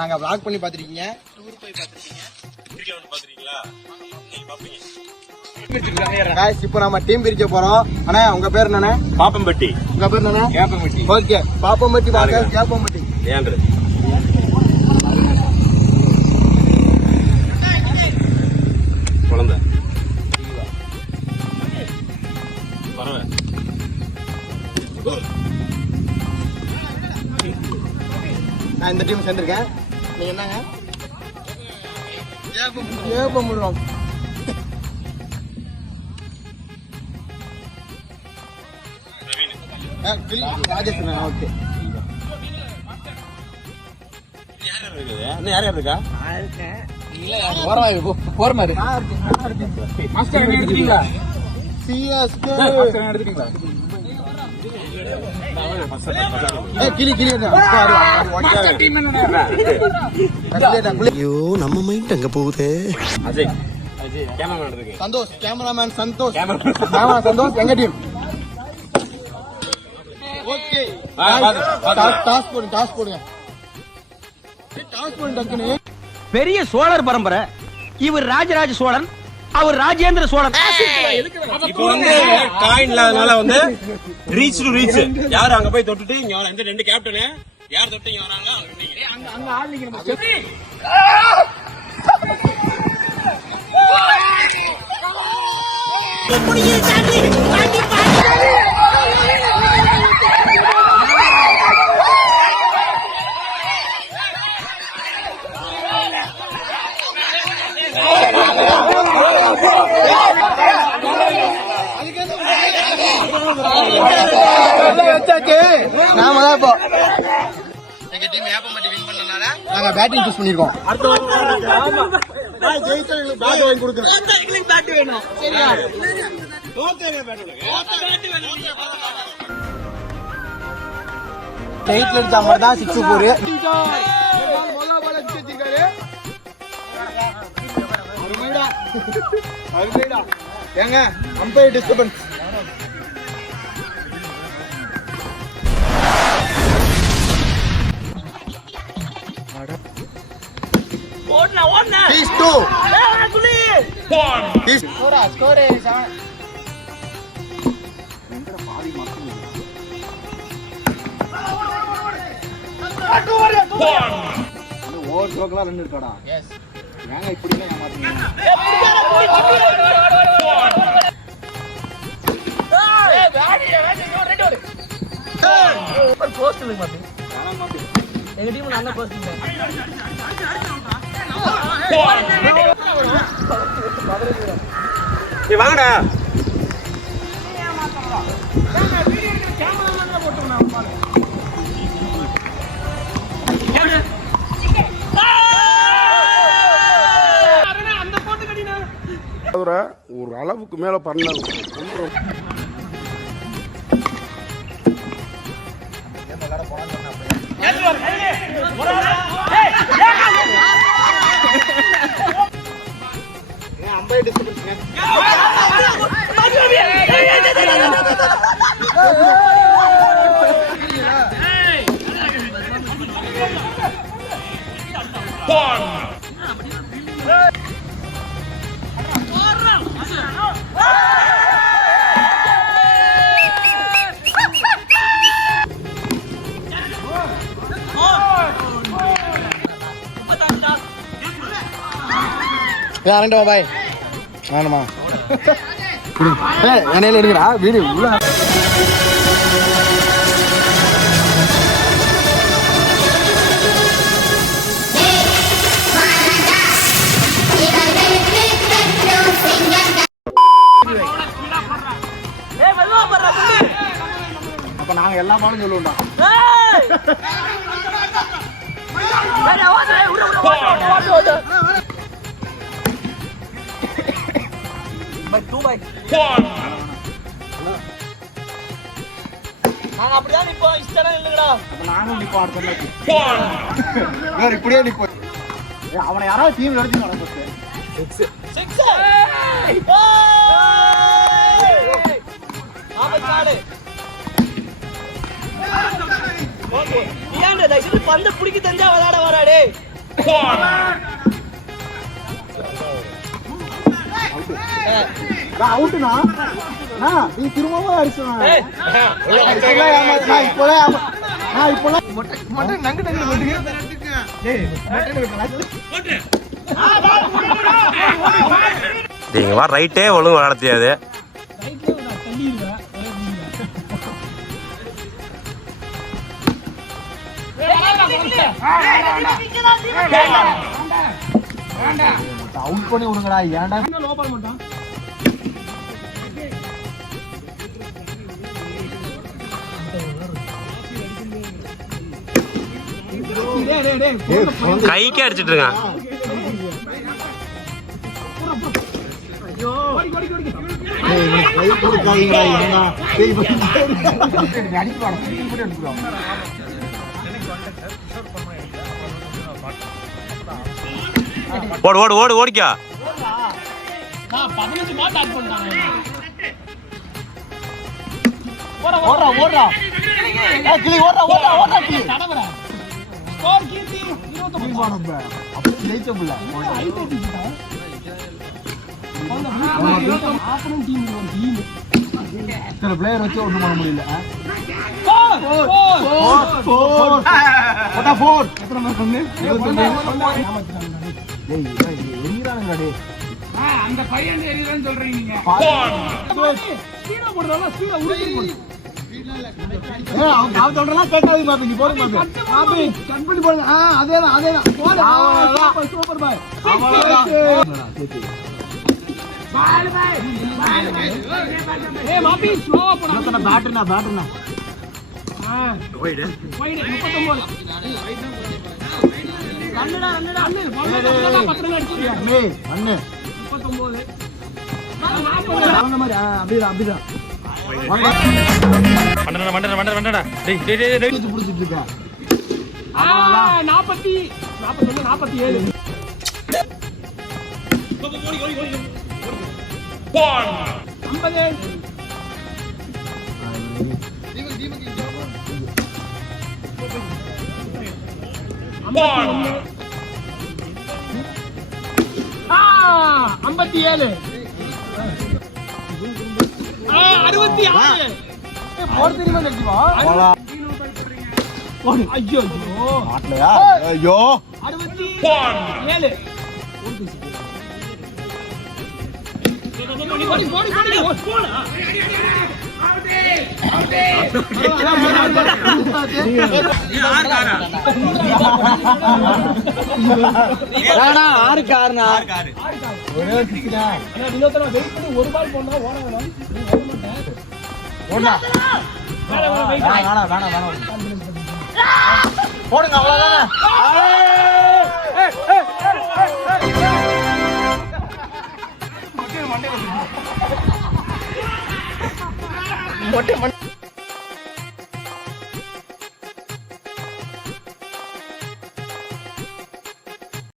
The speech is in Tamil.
நாங்க vlog பண்ணி பாத்திருக்கீங்க. டூர் போய் பாத்திருக்கீங்க. வீடியோ வந்து பாத்திருக்கீங்களா? நீங்க பாப்பீங்க. गाइस இப்போ நாம டீம் பிரிக்க போறோம். அண்ணா உங்க பேர் என்னண்ணே? பாப்பம்பட்டி. உங்க பேர் என்னண்ணே? கேப்பம்பட்டி. ஓகே பாப்பம்பட்டி பாக்க கேப்பம்பட்டி. ஏன்றது குழந்தை பரவாயில்ல. நான் இந்த டீம் சேர்ந்திருக்கேன். நீங்க என்னங்க? கேப்பம்பட்டி. ராஜேஷ் ஓகே. யார் இருக்கா? ஐயோ நம்ம மைண்ட் அங்க போகுது. அஜய் கேமராமேன் இருக்கு. சந்தோஷ் கேமராமேன் சந்தோஷ். சந்தோஷ் எங்க டீம். ஓகே டாஸ் போடுங்க. பெரிய சோழர் பரம்பரை. இவர் ராஜராஜ சோழன், அவர் ராஜேந்திர சோழன். இப்போ வந்து காயின் இல்லாதனால வந்து ரீச் டு ரீச். யாரு அங்க போய் தொட்டுட்டு இங்க வர இந்த ரெண்டு கேப்டனு யார் தொட்டு இங்க வராங்களோ அங்க ஆள் நிக்கணும். எங்க டீம் ஏப்பம்பட்டி வின் பண்ணனால நாங்க பேட்டிங் சூஸ் பண்ணிருக்கோம். பேட் வாங்கி கொடுக்குறேன். பேட் வேணும். சரியா? ஸ்ட்ரைட்ல அடிச்ச மாதிரி தான் 6 4. ஏங்க அம்பையர் டிஸ்டர்பன்ஸ். ஓடுனா பீஸ் 2 குலி 1 பீஸ் ஸ்கோர் என்ற பாதி மக்கள் ஓவர் த்ரோக்கெல்லாம் ரன் இருக்காடா. எஸ் ஏங்க இப்படி எல்லாம் ஏமாத்துறீங்க. போஸ்ட் இல்ல மாத்தி எங்க டீம் நல்ல போஸ்ட் இல்ல. நீ வாங்கடா. ஒரு அளவுக்கு மேல பண்ண அம்பையர் டிஸ்டர்பன்ஸ். யாரண்டா பாய் வேணுமா? எண்ணெயில் எடுக்கிறா வீடு உள்ள. அப்ப நாங்க எல்லா பாலும் சொல்லுவோம்டா. அப்படிதான் நிப்போம். இஷ்டம் இல்லைங்கடா. நானும் நிப்போம். அடுத்த இப்படியே நிப்போம். அவனை யாராவது டீம் எடுத்து நடக்கும். பந்த பிடிக்க தெரிஞ்சா விளையாட வராடே. அவுட்டுனா நீ திரும்பவும் அடிச்சா மட்டும் நங்கு நங்கு நீங்க வா ரைட்டே ஒழுங்கு விளையாட அவுட் பண்ணி விடுங்கடா ஏன்டா கைக்கே அடிச்சிட்டு இருக்கான். ஓடு ஓடு ஓடு ஓடிக்கா. பிளேயர் வச்சு ஒண்ணும் பண்ண முடியல அந்த பையன் எரியறன்னு சொல்றீங்க அவன் சொல்றலாம் கேட்டாது மாப்பி நீ போடுங்க மாப்பி கட் பண்ணி போடுங்க அதேதான் அதேதான் சூப்பர் பாய் ஏய் மாப்பி ஸ்லோவா போடா பேட்டர்னா வைடு 39 அண்ணா அண்ணு பத்திரங்க அடிச்சியா அண்ணு 39 அப்படிதான் வண்டடா டேய் டேய் டேய் டேய் புடிச்சிட்டு இருக்க 41 47 57 66 போட தெரியுமா கட்டிவா ஐயோ மாட்டலையா ஐயோ 67 ஆறு காரணா ஒரே சிக்கனா வெயிட் பண்ணி ஒரு பால் போனா ஓட வேணாம் ஓடா வேணாம் போடுங்க அவ்வளவுதானே மொட்டை